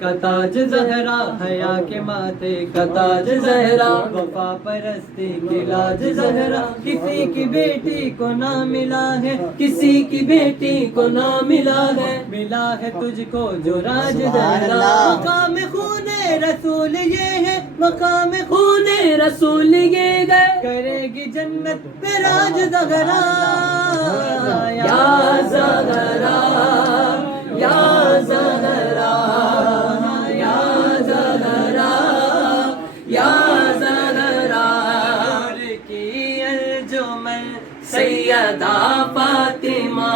کا تاج زہرا، حیا کے ماتھے کا تاج زہرا، وفا پرستی کی لاج زہرا، کسی کی بیٹی کو نہ ملا ہے، کسی کی بیٹی کو نہ ملا ہے، ملا ہے تجھ کو جو راج زہرا، مقام خون رسول یہ ہے، مقام خون رسول یہ ہے، کرے گی جنت پہ راج زہرا، یا زہرا یا زہرا یا زہرا یا زہرا، نور کی انجمن سیدہ فاطمہ،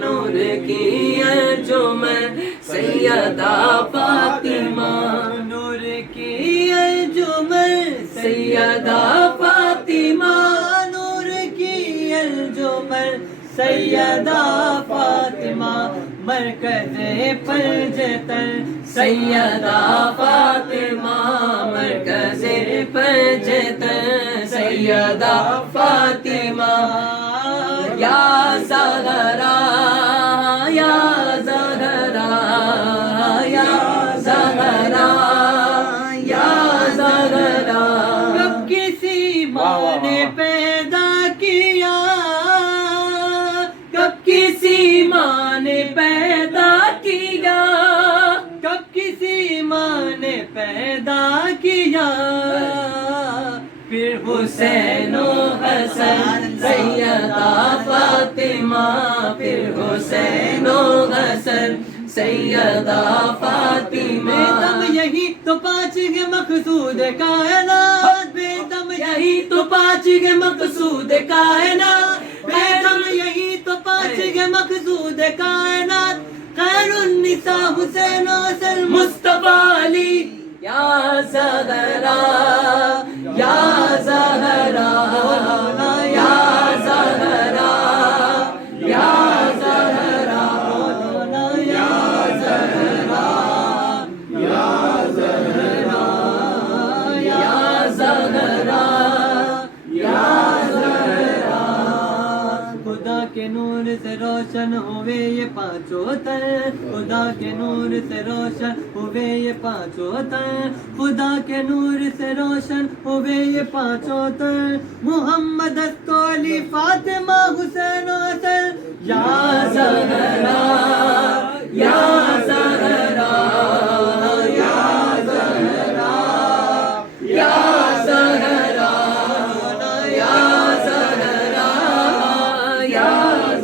نور کی انجمن سیدہ فاطمہ، نور کی انجمن سیدہ فاطمہ، نور کی انجمن سیدہ فاطمہ، مرکز پنجتن سیدہ فاطمہ، مرکز پنجتن سیدہ فاطمہ، یا زہرا یا زہرا یا زہرا یا زہرا، کب کسی ماں نے پیدا کیا، کب کسی ماں نے پیدا کیا، کب کسی ماں نے پیدا کیا، پھر حسین و حسن سیدہ فاطمہ، پھر حسین و حسن سیدہ فاطمہ، بیدم یہی تو پانچ ہے مقصود کائنات، بیدم یہی تو پانچ ہے مقصود کائنات، بیدم یہی تو پانچ ہے مقصود کائنات، خیر النساء حسین و حسن مصطفیٰ علی، یا زہرا یا زہرا یا زہرا یا زہرا یا زہرا یا زہرا یا زہرا یا زہرا، خدا کے نور سے روشن ہوئے یہ پانچوں تن، خدا کے نور سے روشن ہوئے یہ پانچوں تن، خدا کے نور سے روشن ہوئے یہ پانچوں تن، محمد است علی فاطمہ حسین و حسن، یا زہرا یا زہرا یا زہرا یا زہرا یا زہرا یا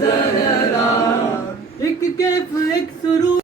زہرا، ایک کیف ایک سرور